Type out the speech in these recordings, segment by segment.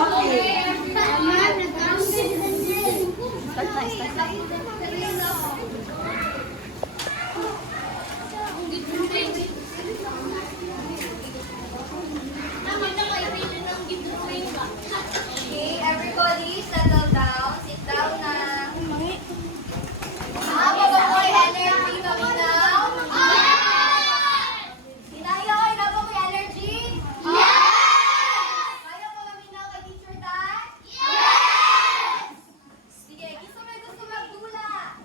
Okay, everybody settle down. Sit down na. Mababoy energy kami now? Sinayoy, nababoy energy? Kaya po kami now kay Teacher Dan? Sige, gusto magdula.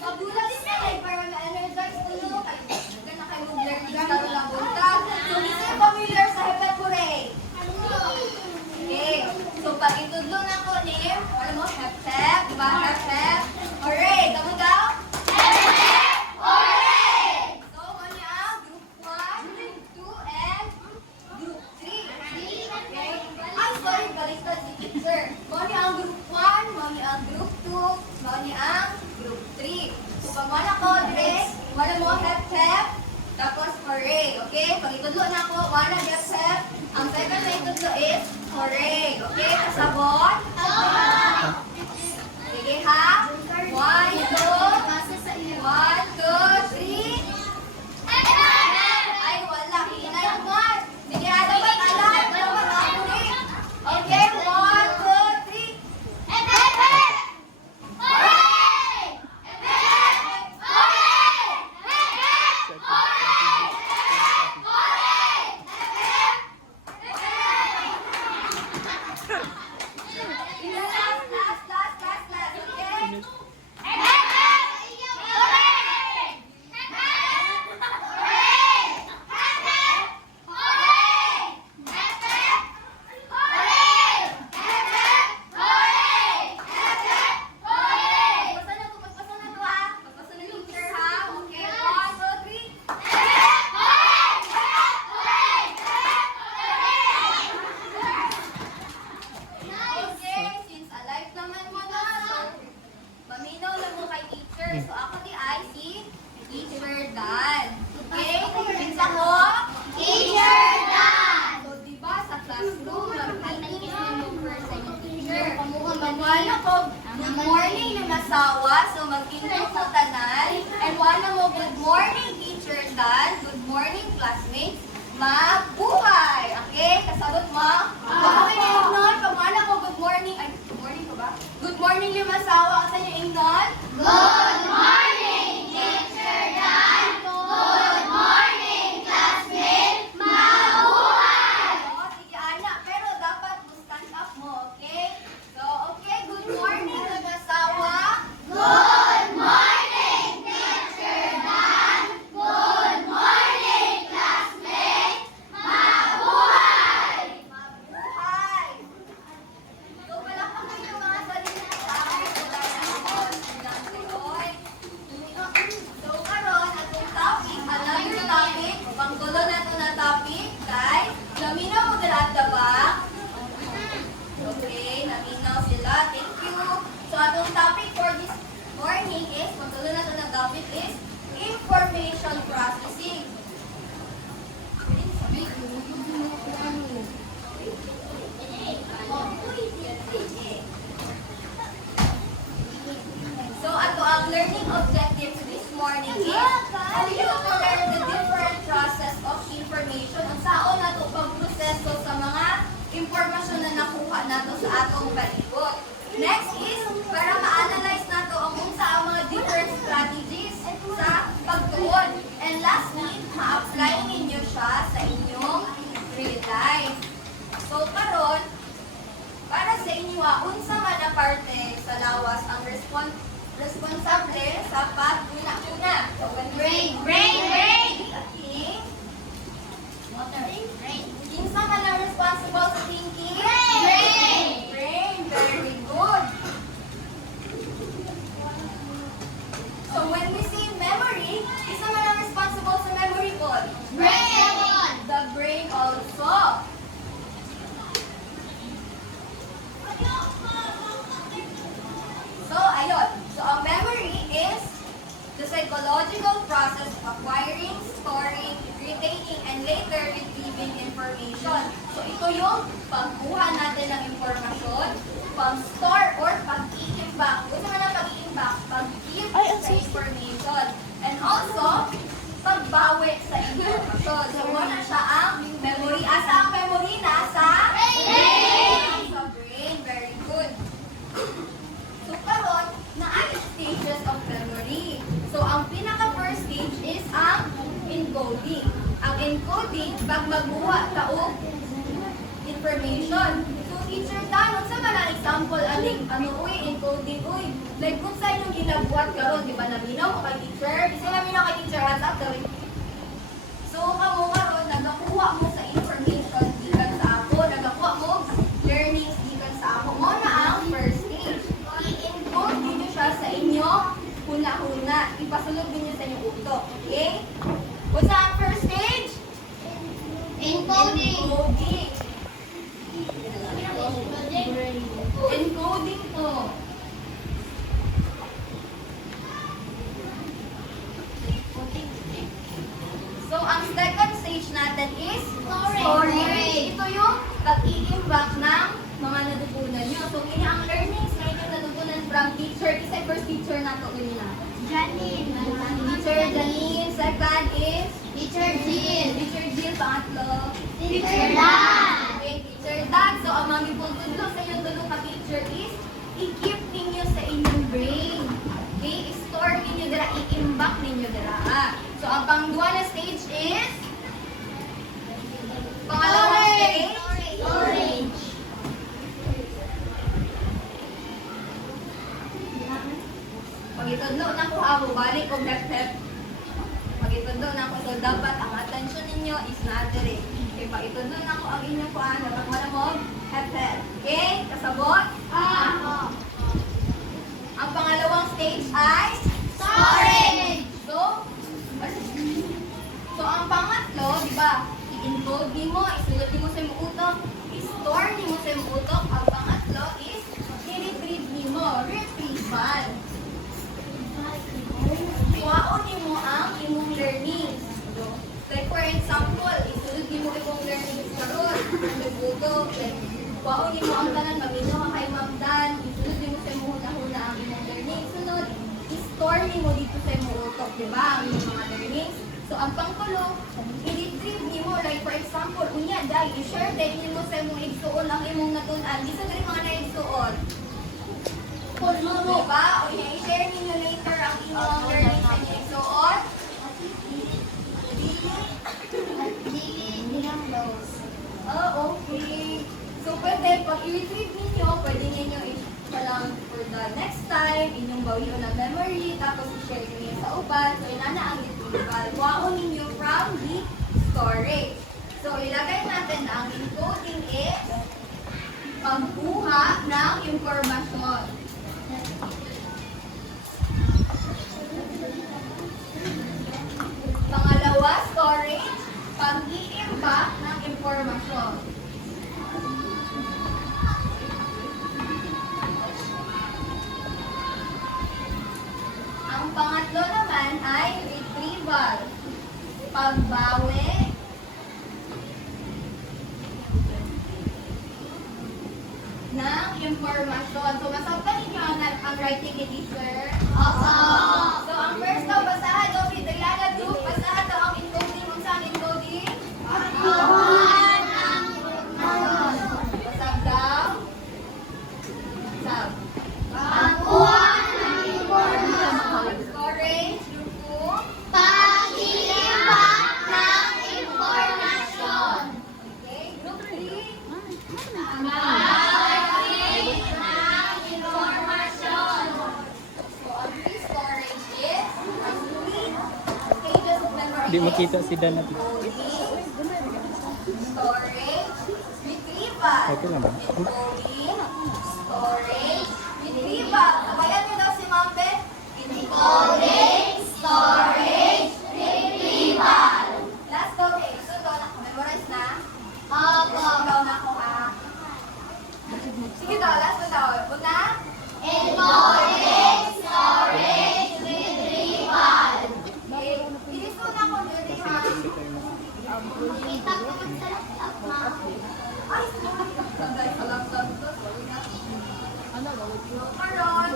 Magdula din yan para ma-energize tulo. Kaya na kayo mag-learning sa lang buntag. So, gusto yung familiar sa Hepet Hooray? Okay. So, pag itudlo na ko ni, alam mo, hep-hep, diba? Hep-hep. Hooray! Kamu daw? Hep-hep! Hooray! So, kanya ang group 1, group 2, and group 3. Okay? Ay, sorry, baliktad si teacher. Kanya ang group 1, kanya ang group 2, kanya ang group 3. So, pag wala ko, Dres, wala mo, hep-hep, tapos hooray. Okay? Pag itudlo na ko, wala hep-hep. Ang second na itudlo is hooray. Okay? Kasabot? Sige ha? 1, 2, 1, 2, 3. Ay, wala. Hinay mo. Sige ha, dapat alam. Dapat hooray. Okay? 1, 2, 3. Last. Okay? Pagpasan na to ha. Pagpasan na teacher ha. Okay? 1, 2, 3. Okay, since alive naman mo na, so paminaw lang mo kay teacher. So ako di ay si Teacher Dan. Okay? Since ako, Teacher Dan! So diba sa classroom, mag-meeting yung first sa yung teacher. Wala ko, good morning na masawa, so mag-intro sa tanan. And wala mo, good morning Teacher Dan, good morning classmates. Mabuhay! Okay? Kasabot mo? Okay na yung nun? Pag wala ko, good morning. Ay, good morning ko ba? Good morning, Limasawa. Kasi yung nun? Good morning, Teacher Dan! Good morning, classmate! Mabuhay! Oo, sige, Ana. Pero dapat stand up mo, okay? So, okay, good morning, Limasawa. Good morning, Teacher Dan! Good morning, classmate! Mabuhay! Mabuhay! So, wala pa kayo mga salita sa akin. Wala na ako. So, karon atong topic, another topic, panggulo na ito na topic, guys. Naminaw mo dala ba? Okay, naminaw sila. Thank you. So, atong topic for this morning is, panggulo na ito na topic is, information processing. So, ato ang learning objectives this morning is for you to learn the different process of information. Ang sao na ito pag-proseso sa mga impormasyon na nakuha nato sa atong palibot. Next is, para ma-analyze nato ang unsa ang mga different strategies sa pagtuon. And lastly, ma-apply ninyo siya sa inyong real life. So, karon, para sa inyo, unsa man na parte sa lawas ang responsable sa pag-una-una. So, brain. Okay. Kinsa man ang responsible sa thinking? Brain. Very good. So, when we say memory, kinsa man ang responsible sa memory po? Brain. The brain also. So, ayun. So, ang memory is the psychological process of acquiring ito yung pagkuha natin ng impormasyon, pag-store or pag-i-imbak. Kung naman ang pag-i-imbak, pag-give sa information. And also, pagbawi sa impormasyon. So, muna siya ang memory. Asa ang memory? Nasa brain. Sa brain. Very good. So, karon na ay stages of memory. So, ang pinaka-first stage is ang encoding. Ang encoding, pag magbuha ka og information. So, teacher, tanong sa mga example, aling, encoding, like, kung sa inyong ginabuhat karon, di ba, naminaw ko kay teacher? Isa naminaw kay teacher, hands up, gawin. So, kamo karon, nagakuha mo sa information, gikan sa ako, nagakuha mo learnings, gikan sa ako. Mo na ang first stage. I-encode ninyo siya sa inyo, huna-huna. Ipasulog ninyo sa inyong utok. Okay? What's ang first stage? Encoding. Encoding to. So, ang second stage natin is storage. Ito yung pag-i-imbak ng mga natutunan nyo. So, ini ang learnings na inyong natutunan from teacher. Isa yung first teacher na ito kanina. Janine. Teacher Janine. Second is Teacher Jill. Teacher Jill. Pangatlo. Teacher Dan. Okay, Teacher Dan. So, ang mga ipultulo sa inyong tulong ka teacher is i-keep ninyo sa inyong brain. Okay? I-store ninyo dira, i-imbak ninyo dira. So, ang pangduwa na stage is pangalawang stage. Storage. Pag-itudlo na ko ako, balik o hep-hep. Pag-itudlo na ko, so dapat ang attention ninyo is natin. Okay, pag-itudlo na ko ang inyong kuhan, dapat wala mo, hep-hep. Okay? Kasabot? Ang pangalawang stage ay Storage. So ang pangatlo, di ba, i-encode mo, isulat mo sa imong utok, i-store mo sa imong utok. Ang pangatlo is i-retrieve mo, retrieval. Kuhaon mo ang imong learnings. Like for example, isulat mo imong learnings karon, nagbutok, kuhaon mo ang tanan, mabino ka kay Ma'am Dan, isulat mo sa imong huna-huna ang imong learnings. Sunod, i-store mo dito sa imong utok, di ba, ang imong mga learnings. So, ang pangtulo, i-retrieve mo, like for example, unya, dahil i-share din mo sa imong igsuon ang imong natunan. Di sa dali mga na-igsuon. Diba? O i-share ninyo later ang inyong learning sa inyong igsuon. Oh, okay. So, pwede, pag i-retrieve ninyo, pwede ninyo i-palang for the next time, inyong bawion na memory, tapos i-share ninyo sa uban. So, inana ang retrieval. Kuhaon ninyo from the storage. So, ilagay natin na ang encoding is pagkuha ng impormasyon. Pangalawa, storage, pag-i-imbak ng impormasyon. Ang pangatlo naman ay retrieval, pagbawi ng impormasyon. So, masabtan ninyo ang writing ni teacher? So, ang first daw, basahan daw, Dayana 2, basahan daw ang encoding. Kung saan encoding? Basag daw? Sab. Storage, grupo. Okay, group 3. Di makita si Dan natin. Storage, retrieval. Okay lang ba? Encoding, storage, retrieval. Sabayan niyo daw si Mambe. Encoding, storage, retrieval. Last go, okay. So, ito na. Memorize na? Ikaw na ako, ha? Sige daw, last go daw. Una? Encoding, storage, retrieval. Okay. Iliso na ko, Judy, ha? Kita ko sa laptop, ma. Ay, sorry. Guys, alam sa ito. Sorry na. Karon.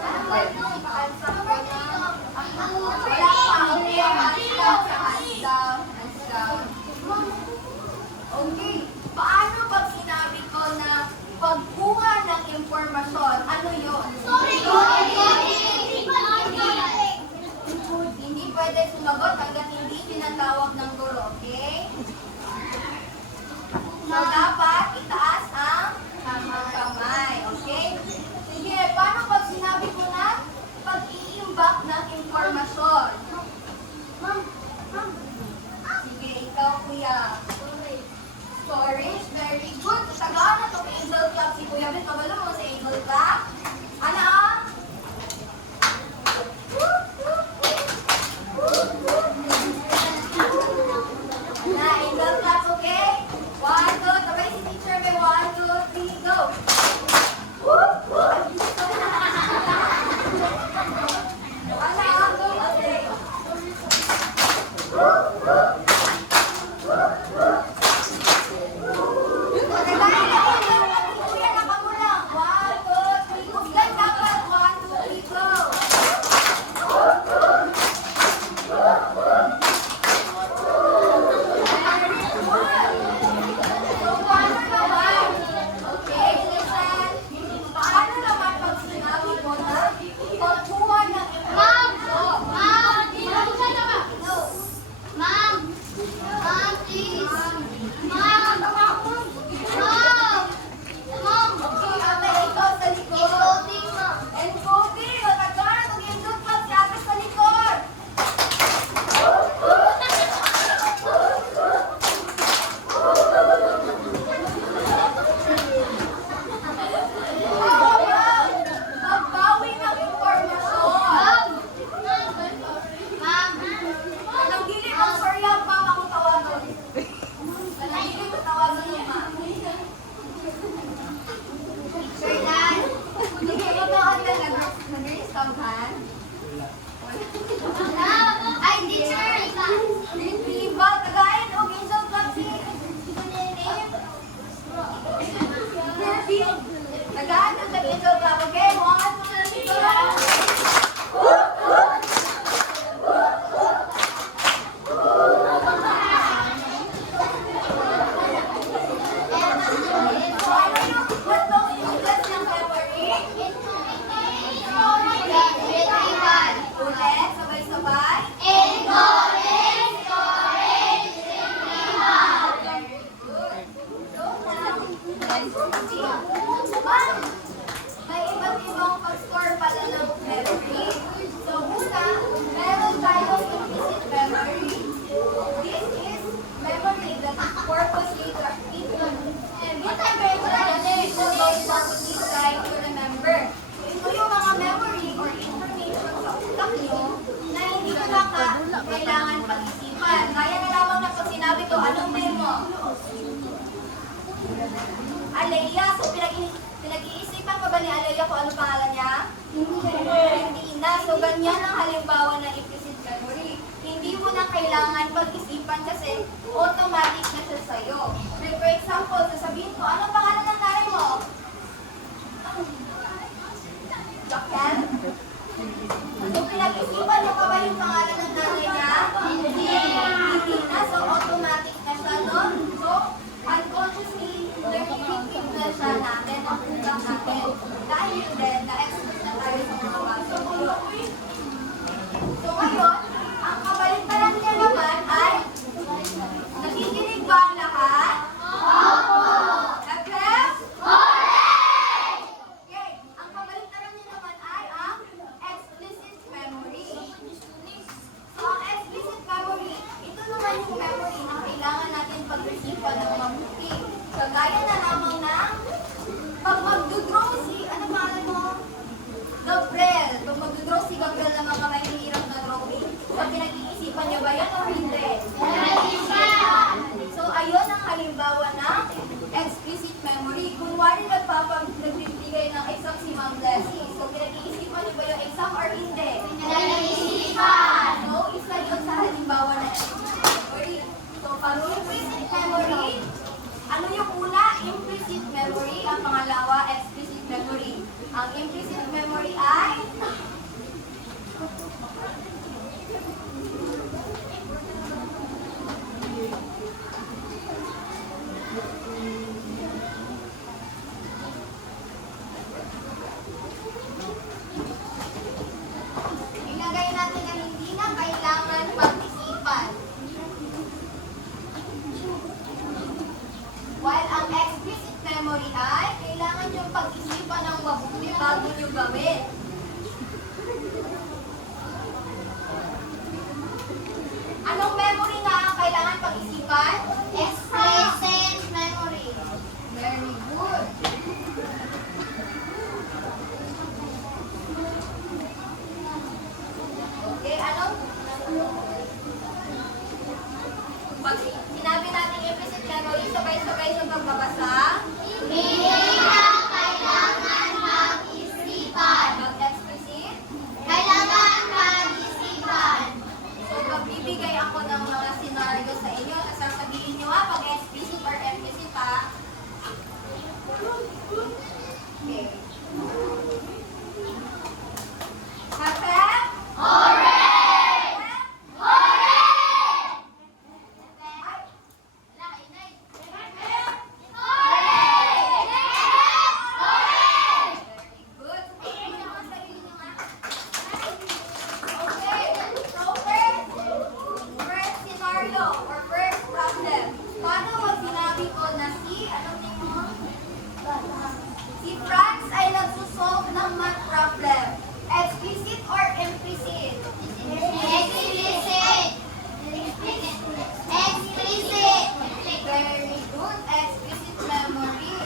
Ano ba ito? Ipaansa ko na. Wala pa. Okay, hands down. Hands down. Okay. Paano pag sinabi ko na pagkuha ng impormasyon, ano yun? Hindi pwede sumagot hanggat hindi pinatawag ng guro, okay? So, dapat itaas ang kamay, okay? Sige, paano pag sinabi ko na pag-iimbak ng impormasyon? Sige, ikaw kuya. Storage, very good. Tagaan na itong Angel Club si Kuya Ben. Kabalo mo sa Angel Club. Ano ang? Na, Angel Club, okay? 1, 2, tabay si teacher may 1, 2, 3, go! Ano ang? Okay. Magbawi ng impormasyon. Nananggilit ang sorya pa ako tawagan. Nananggilit ang tawagan niya, ma. Sir Dan, sige mo to ang nag-restampan. Ay, teacher! Retrieval, tagain o Angel Club si name. Fairfield. Tagaan ng Angel Club, okay? 1, 2, 3, go! Ulit, sabay-sabay. May iba't ibang pag-score pala ng memory. So, una, meron tayong implicit memory. This is memory that is purposely trying to remember. So, ito yung mga memory or information sa utak nyo na hindi ko na kailangan pag-isipan. Kaya na lamang na pag sinabi ko, anong memo? Alea. So, pinag-iisipan pa ba ni Alea kung ano pangalan niya? Hindi na. So, ganyan ang halimbawa ng implicit memory. Hindi mo na kailangan pag-isipan kasi automatic na siya sa'yo. Like, for example, sasabihin ko, anong pangalan ng nanay mo? Jaquel? So, pinag-isipan mo pa ba yung pangalan ng nanay niya? Hindi na. So, automatic na siya, no? So, unconsciously, nag-repeat na siya natin ang utak natin. Dahil din, na-expose na tayo sa mga baso. So, ngayon, ang kabaliktaran niya naman ay nakikinig ba ang lahat? Correct? Okay. Ang kabaliktaran niya naman ay ang explicit memory. So, ang explicit memory, ito naman yung memory na kailangan natin pag-isipan ng mabuti. Kagaya na lamang ng pag mag-draw si, ano pangalan mo? Gabriel. Pag mag-draw si Gabriel ng mga mahihirap na drawing, so pinag-iisipan niya ba yan o hindi? So, ayun ang halimbawa ng explicit memory. Kung wari nagbibigay ng exam si Ma'am Leslie, so pinag-iisipan niyo ba yung exam or hindi? So, isa yun sa halimbawa na magbabasa? Hindi na kailangan mag-isipan. Mag-explicit? Kailangan mag-isipan. So, magbibigay ako ng mga scenario sa inyo. Tapos sasabihin nyo ha, pag explicit or implicit ha. Okay. Happy? Correct! Correct! Correct! Good. Tingnan mo naman ang sarili nyo ha. Okay. So, first scenario or first problem. Paano pag sinabi ko na anong name mo? Si Franz ay nagsusolve ng math problem. Explicit or implicit? Explicit! Explicit! Very good. Explicit memory.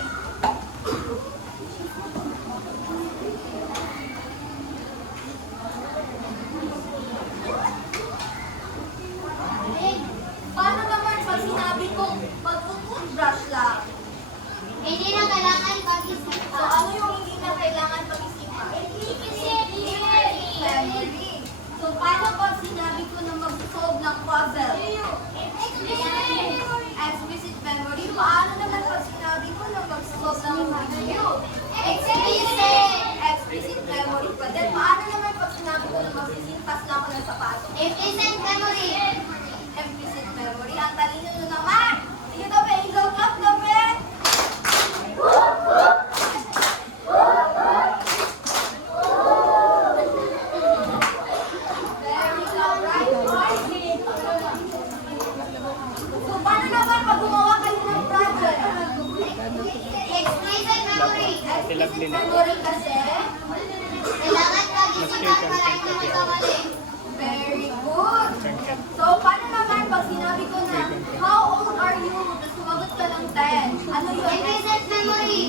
Paano naman pag sinabi kong magtutoothbrush lang? Hindi na kailangan mag-isipan. So, ano yung hindi na kailangan pag-isipan? Explicit Memory. So, paano pag sinabi ko na mag-solve ng puzzle? Explicit memory. Paano naman pag sinabi ko na mag-solve ng video? Explicit! Explicit memory pa din. Paano naman pag sinabi ko na magsisintas lang ako ng sapato? Implicit memory. Implicit memory. Ang talino nyo naman. Sige daw, may Eagle Cup na, Ben. Very good. Right, boy. So, paano naman pag gumawa kayo ng project? Explicit memory. Explicit memory kasi, Kailangan mag-isipan para hindi magkamali. very good. So, paano naman pag sinabi ko na, how old are you? Tapos sumagot ka ng 10. Ano yun? Implicit memory.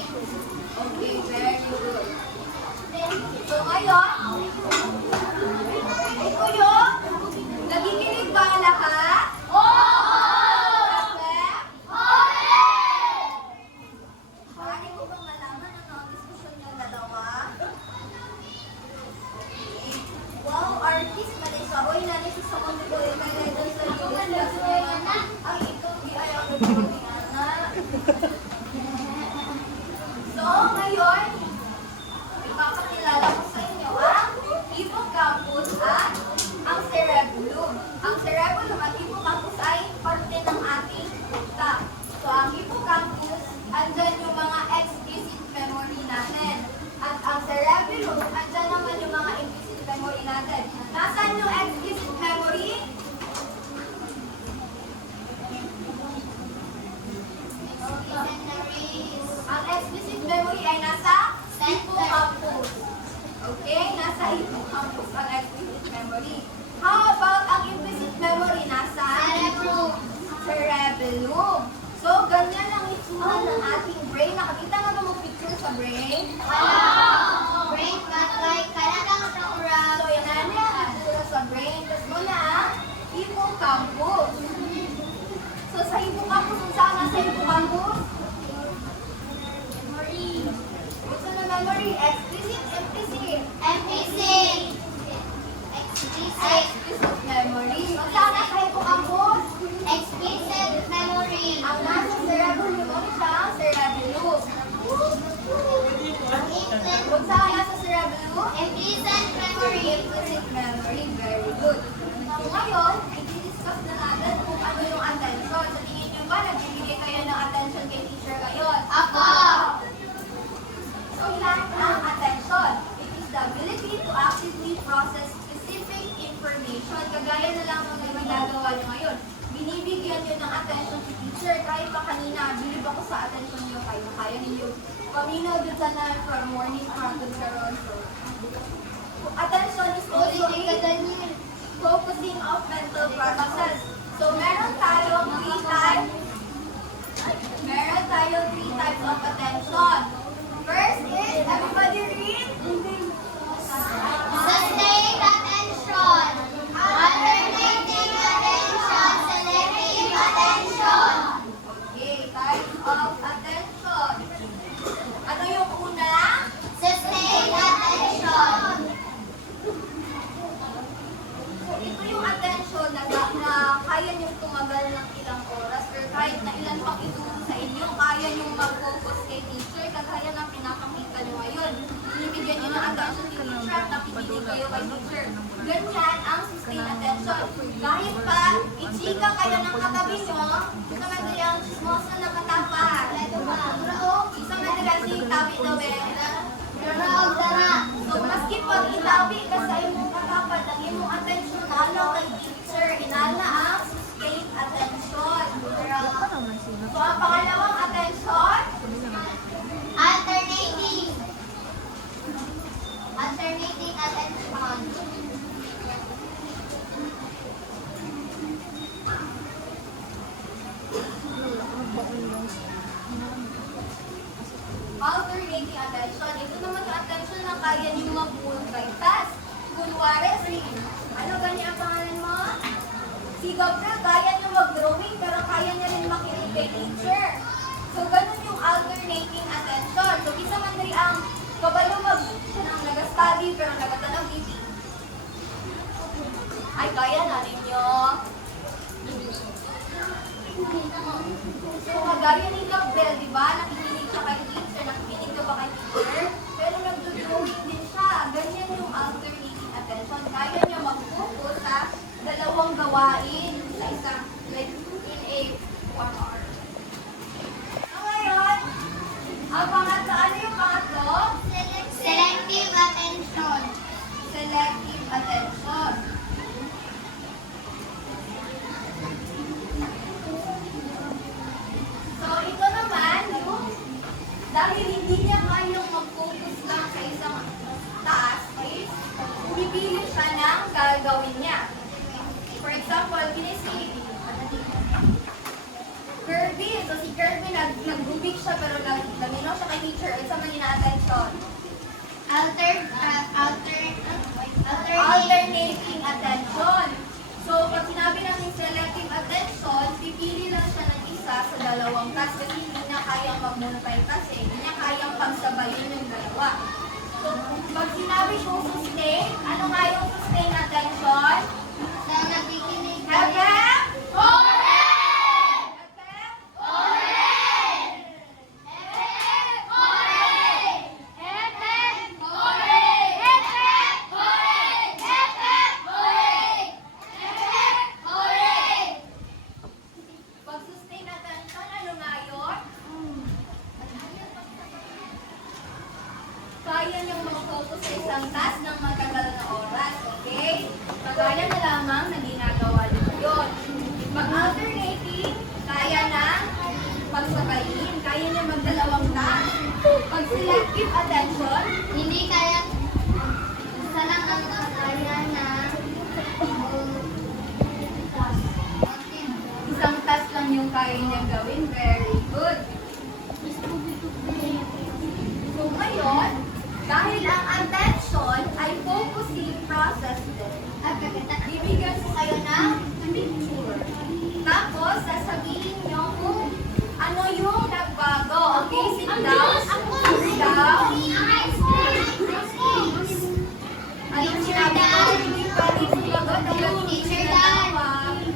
Okay, very good. So, ngayon, ito yun. Nagiginig ba ang lahat? Kasi, marami ko bang nalaman ano ang diskusyon yung dalawa? Wow, artist na rin siya. Uy, nanin siya sa mundo ko. Kaya doon sa US kasi ang ito, di ayaw ko po ni Ana. So, ngayon, ipapakilala ko sa inyo ang hippocampus at ang cerebellum. Ang cerebellum at hippocampus ay parte ng ating utak. So, ang hippocampus, andyan yung mga explicit memory natin. At ang cerebellum, andyan naman yung mga implicit memory natin. Nasaan yung explicit memory? Ang explicit memory ay nasa hippocampus. Okay? Nasa hippocampus ang explicit memory. How about ang implicit memory? Nasa cerebellum. So, ganyan ang itsura ng ating brain. Nakakita nga ba mo picture sa brain? Brain cut like kailangan sa oral. So, yan na ang itsura sa brain. Tapos mo na, hippocampus. So, sa hippocampus, kung saan nasa hippocampus? Gusto na memory? Explicit, implicit. Implicit. Explicit. Explicit memory. Kung saan nasa hippocampus? Explicit memory. Ang nasa cerebellum, ano siya? Cerebellum. Kung saan nasa cerebellum? Implicit memory. Implicit memory. Very good. So ngayon, i-discuss na natin kung ano yung attention. Sa tingin nyo ba, nagbibigay kayo ng attention kay teacher ngayon? Ako. So yan ang attention. It is the ability to actively process specific information. Kagaya na lang ng ginagawa nyo ngayon. Binibigyan nyo ng attention si teacher. Kahit pa kanina, bilib ako sa attention nyo kayo. Kaya ninyo paminaw dun sa na from morning hanggang karon. So, attention is also a focusing of mental processes. So, meron tayong three types of attention. First is, everybody read. Sustained attention. Alternating attention. Selective attention. Okay, types of kaya niyong tumagal ng ilang oras or kahit na ilan pang ituro sa inyo, kaya niyong mag-focus kay teacher kagaya ng pinapakita niyo ngayon. Binibigyan niyo ng attention ni teacher at nakikinig kayo kay teacher. Ganyan ang sustained attention. Kahit pa ichika kayo ng katabi niyo, isa madali ang chismosa na katapar. Isa madali ang tabi daw So, maski pag itabi ka sa imong katapat, ang imong attention nala kay teacher, inala ang sustained attention. So, ang pangalawang attention, Alternating. Alternating attention. alternating attention. Ito naman yung attention na kaya niyo mag-multitask. Kunwari, ano ganyan ang pangalan mo? Si Gabriel, kaya niyo mag-drawing pero kaya niya rin makinig kay teacher. So, ganun yung alternating attention. So, isa man rin ang kabalo nag-study pero nagatanong TV. Ay, kaya na ninyo. So, kagaya ni Gabriel, di ba? Nakikinig siya kay teacher, nakikinig ka ba kay teacher? Pero nag-drawing din siya. Ganyan yung alternating attention. Kaya niya mag-focus sa dalawang gawain sa isang, like, in a 1 hour. So, ngayon, ang pangatlo, ano yung pangatlo? Selective attention. Selective attention. So, ito naman, yung dahil hindi niya kayang mag-focus lang sa isang task, is pumipili siya ng gagawin niya. For example, pinisi Kirby. So, si Kirby, nag-rubik siya pero naminaw siya kay teacher. At sa manina attention. Alternating attention. So, pag sinabi natin selective attention, pipili lang siya ng isa sa dalawang task kasi hindi niya kayang mag-multitask eh. Hindi niya kayang pagsabayin yung dalawa. So, pag sinabi kong sustain, ano nga yung sustain attention? Na nakikinig kayo. Effect? Correct! Effect? Correct! Effect! Correct! Effect! Correct! Effect! Correct! Effect! Correct! Effect! Correct! Pag sustain attention, ano nga yun? Kaya niyong mag-focus sa isang task ng matagal na oras, okay? Kagaya na lamang na ginagawa niyo yun. Pag-alternating, kaya na pagsabayin, kaya niya magdalawang task. Pag selective attention, Hindi kaya isa lang ang kaya na isang task lang yung kaya niya gawin. Very good. So ngayon, dahil ang attention ay focusing process din, bibigyan ko kayo ng picture. Tapos, sasabihin nyo kung ano yung nagbago. Okay, sit down. Sit down. Anong sinabi ko? Hindi pwede sumagot. Teacher Dan.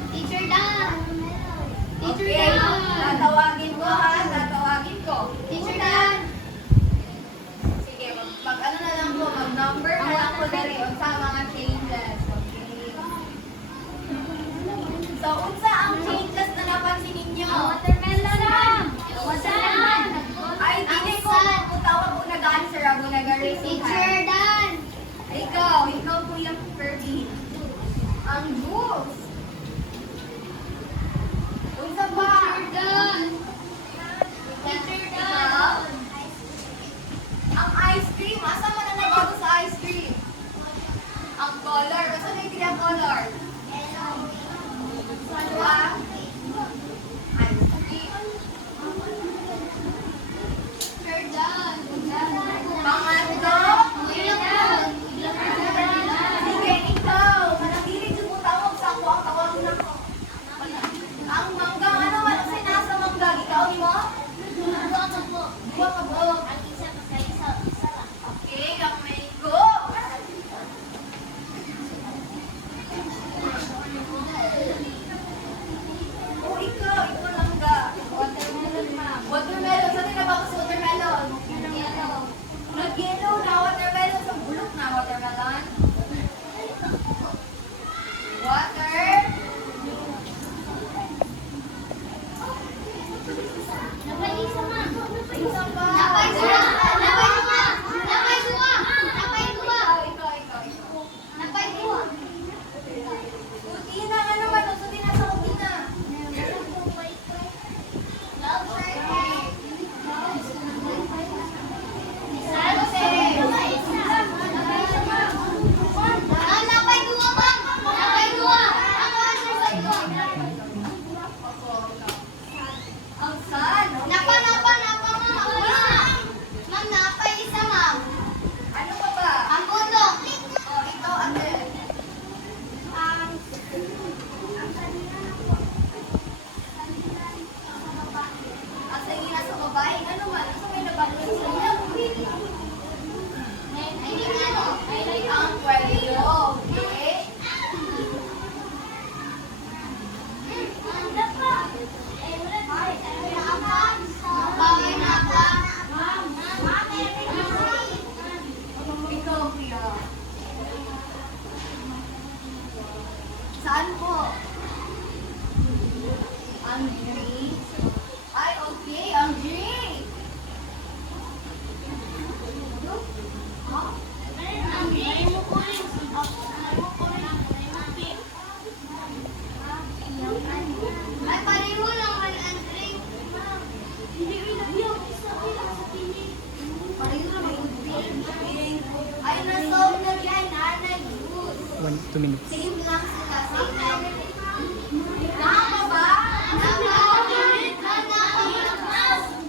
Teacher Dan. Teacher Okay, Dan. tatawagin ko ha. Tatawagin ko. Teacher Dan. Sige, ano na lang po, mag-number na lang po na rin sa mga changes. Okay. So, unsa ang changes na napansin ninyo? Watermelon. Watermelon. Ay, hindi ko tawag ko nag-answer ako, nag-raise yung Teacher hand. Dan. Ikaw Kuya Kirby. Ang juice. Unsa ba? Teacher Dan. Teacher Dan. Ang ice cream. Asa mo na nabago sa ice cream? Ang color. Asa na yung color? Ano ba? Ice cream. Teacher Dan. Pangatlo. Teacher Dan. Sige, ikaw. Manatili dyan mo tawag sa ako ang Napay isa ma. Napay dua. Napay dua. Napay dua. Napay dua. Napay dua. Kutina nga naman. Usutin na sa kutina. Love birthday. Napay dua, ma'am. Napay dua. Ang answer sa ito. Ang san. Napa, ma'am. Ma'am, napay isa, ma'am. Ano pa ba? Ang bundok. Oh, ito, ate. Ang sangina sa babae. Ano man? Ano may nabalo sa kanya? I like ang kwelyo. Okay? Ikaw, kuya. Saan po? Ang G? Ay, okay. Ang G. Ay, pareho lang man ang drink. Pareho na mag-drink. Ay, nasolve na yan. Anay juice. 2 minutes. Same lang sila. Same. Tama ba?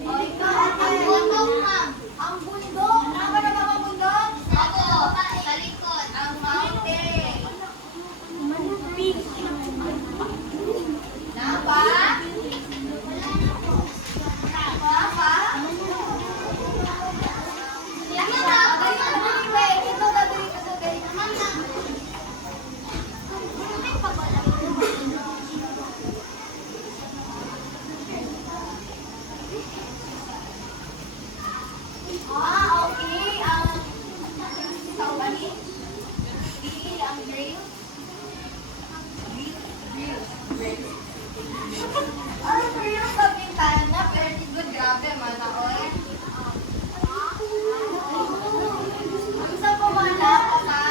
O, ikaw, ate. Ang bundok, ma'am. Ang bundok. Tama na ba ang bundok? Ako, sa likod. Ang mountain. Napa? Napa? Ito na, dali. Okay. Ikaw ba ni? Pili ang grill. Grill. Ano grill sa bintana? Very good. Grabe, manaol. Ang sa pumala ka ka?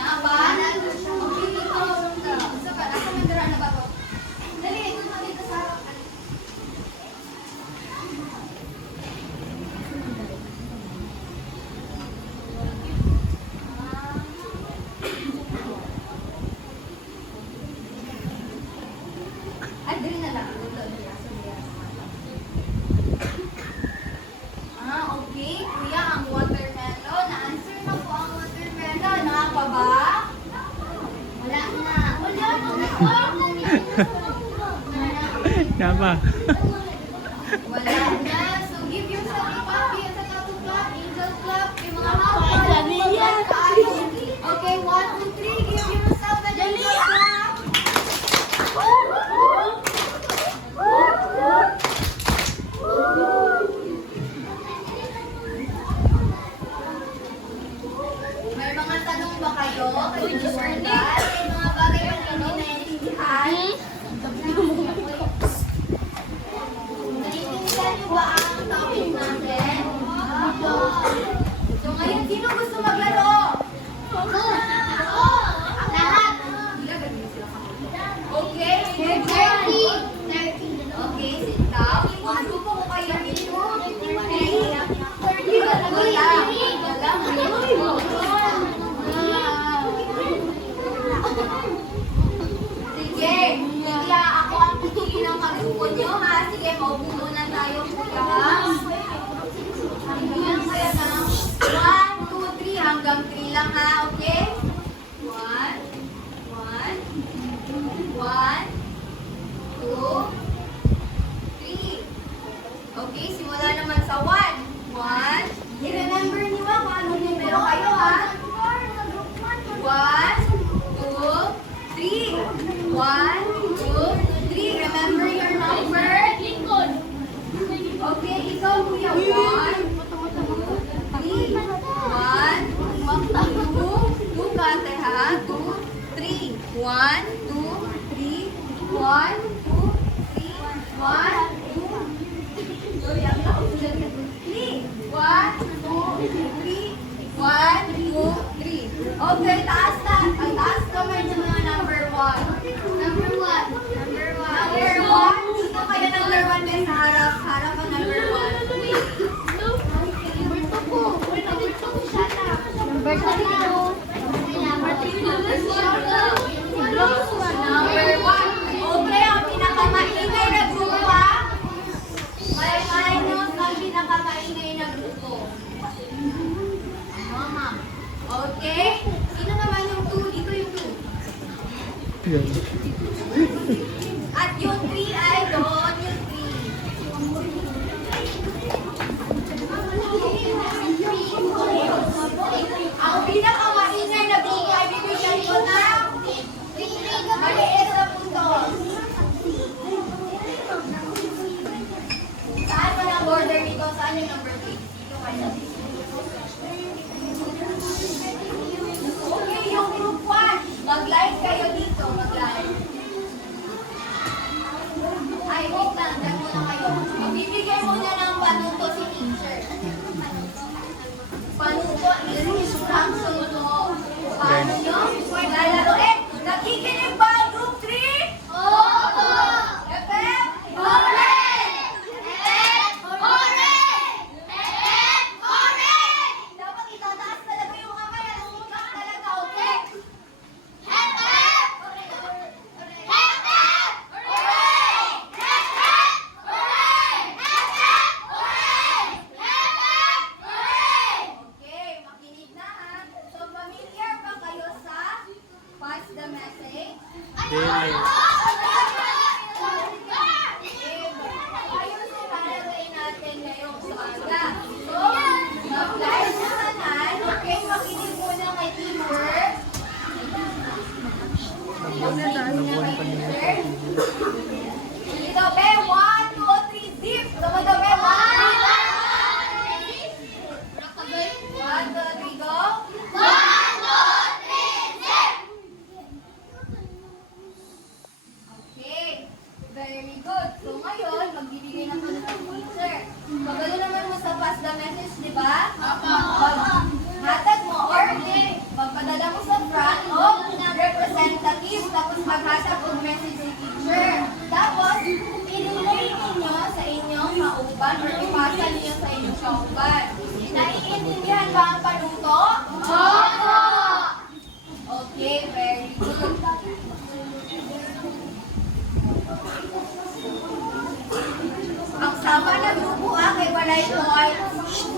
Naba? Okay, dito. Isa pa, nasa mandara na ba to? Dali, ito na dito sa harap. Ay, dali na lang. Okay. Kuya, ang watermelon. Na-answer na po ang watermelon. Nakapa ba? Wala na. Napa? Wala na. So, give yourself a puppy at saka to clap. Angel clap. Yung mga hapon. Okay, 1, 2, 3. Give yourself an angel clap. May mga tanong ba kayo? Kay Jordan? May mga bagay ba na hindi naiintindihan? Naiintindihan niyo ba ang topic natin? So ngayon, sino gusto maglaro? Lahat. Okay, okay, sit down. Grupo ko kayo dito. 30. Wala. Three. 1, 2, 3. Okay, taas na. Ang taas kamay sa mga number 1. Number 1. Number 1. Dito kayo number 1 din sa harap. Harap ang number 1. Number 2. Number 1. Okay, ang pinakamaingay na grupo ha. May minus ang pinakamaingay na grupo. Mama. Okay? Sino naman yung 2? Dito yung 2. Yan. At yung 3 ay doon yung 3. Ang pinakamaingay na grupo ay bibigyan ko ng maliit na puntos. Saan ba ang border nito? Saan yung number 3? Dito kayo. Okay, yung group 1. Mag-line kayo dito. Mag-line. Ay, wait lang. Diyan muna kayo. Magbibigay muna ng panuto si teacher. Panuto is instruction to. Paano nyo? Lalaroin. Nakikinig ba ang group 3? Opo! Efem? Hooray! Hooray! Hooray! Dapat itataas talaga yung kamay. Lumutang talaga, okay? Hep hep! Hep hep! Hooray! Hep hep! Hooray! Hep hep! Hooray! Hep hep! Hooray! Okay, makinig na ha. So, familiar ba kayo sa pass the message? Dili. Ayusin natin natin ngayong umaga. So, mag-apply na kanan. Okay, makinig muna kay teacher. Makinig muna kay teacher. Dito, be. 1, 2, 3, zip. Tumado, be. 1, 2, 3, go. Okay. Very good. So ngayon, magbibigay ng tulong ng teacher. Pagalo naman mo sa pass the message, di ba? Hatag mo or pagpadala mo sa front of representative, tapos maghasap ng message si teacher. Tapos, i-relay ninyo sa inyong kauban or ipasa ninyo sa inyong kauban. Naiintindihan ba ang panuto? Okay, very good. Ang sama ng grupo kay walay points.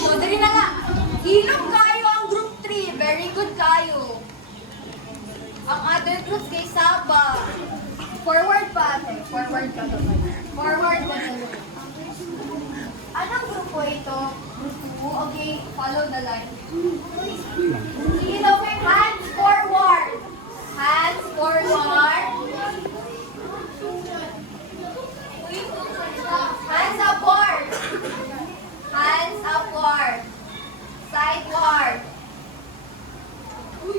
So, dali na nga. Hilom kayo ang group 3. Very good kayo. Ang other groups kay Saba. Forward pa. Forward ka to. Forward ka to. Anong grupo ito? Group 2. Okay, follow the line. Dito kay hands forward. Hands forward. Hands upward. Hands upward. Sideward.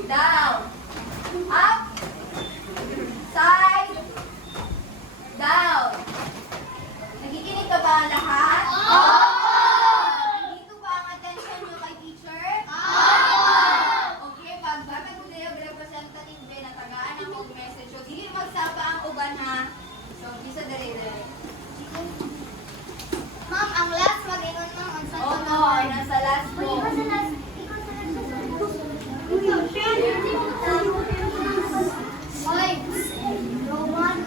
Down. Up. Side. Down. Nakikinig ka ba ang lahat? Dito ba ang attention nyo kay teacher? Okay, pag bakit mo yung representative din na tagaan ang old message. So, sige magsapa ang uban ha. So, bisa dali-dali. Ma'am, ang last mag-inon mo ang sa Oo, no, nasa last row. Hoy! Row 1.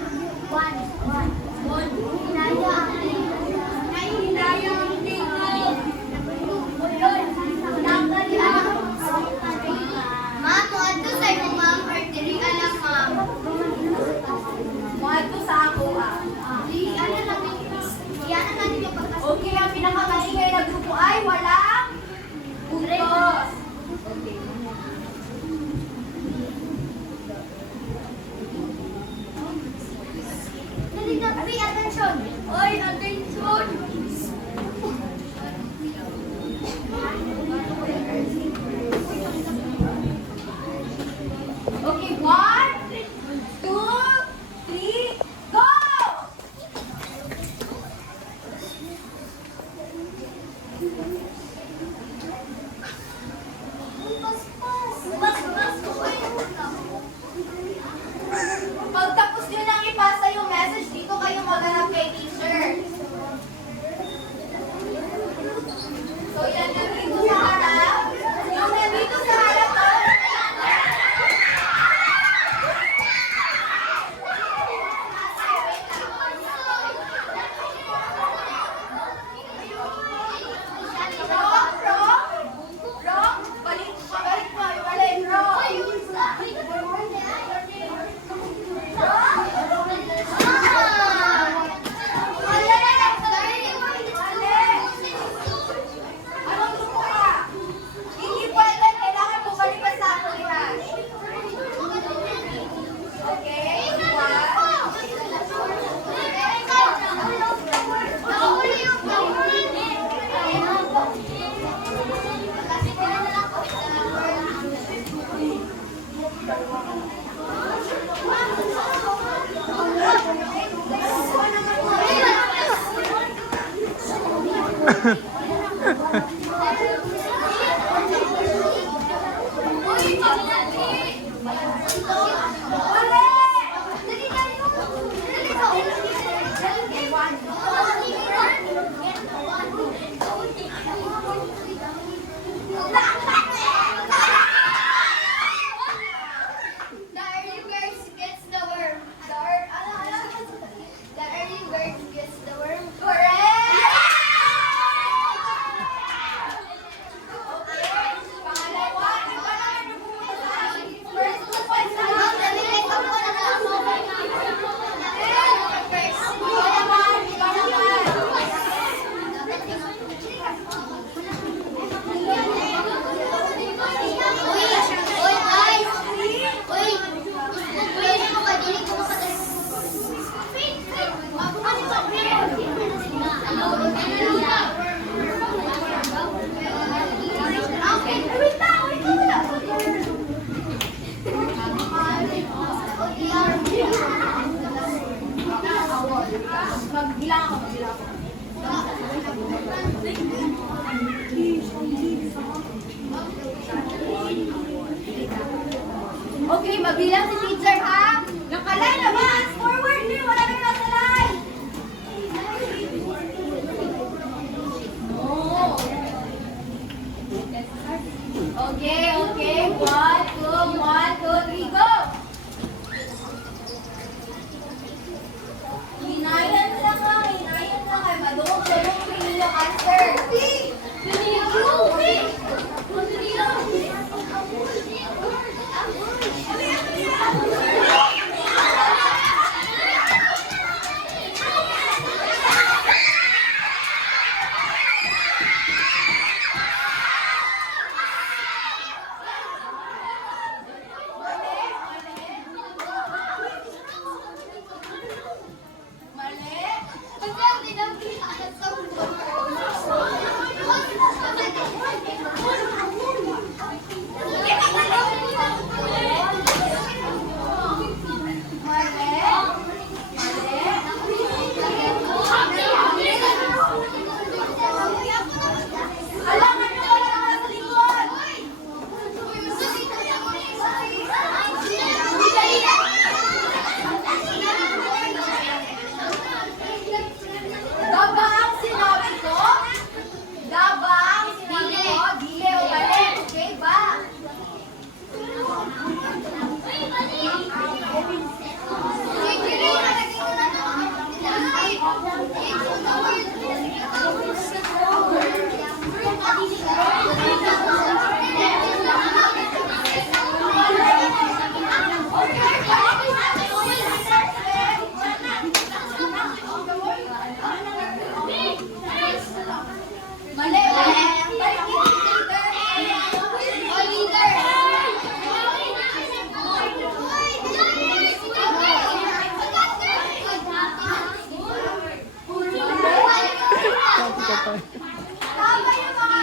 Hinaya ang tingko. Ma'am, ano sa'yo, ma'am? Or diri alam, ma'am? Mga ito sa ako ah. Okay, ang pinakamaingay na grupo ay walang puntos. Okay. Pay attention! Oy, attention! Okay, 1, 2, 3, go! Pagtapos nyo nang ipasa yung message, dito kayo maghanap kay teacher. So, yan yung dito sa harap. Yung nandito sa harap, balik mo, yung alin, anong gusto ka? Hindi pwede, kailangan bumalik ka sa kulihan. Okay? The early bird gets the worm. The early bird gets the worm. Correct! Okay. Pangalawa, iba naman yung pumunta sa akin. First two points na lang. Iba naman, iba naman. Uy, guys! Uy! Pwede mo ka, dili ko makatalik. Magbilang ako. Okay, magbilang si teacher ha. Nakalay naman. Forward din. Wala na nasa line. Oh. Okay. 1, 2, 3, go. Hinayan lang ha. Madungog-dungog yung inyong answer. Tama yung mga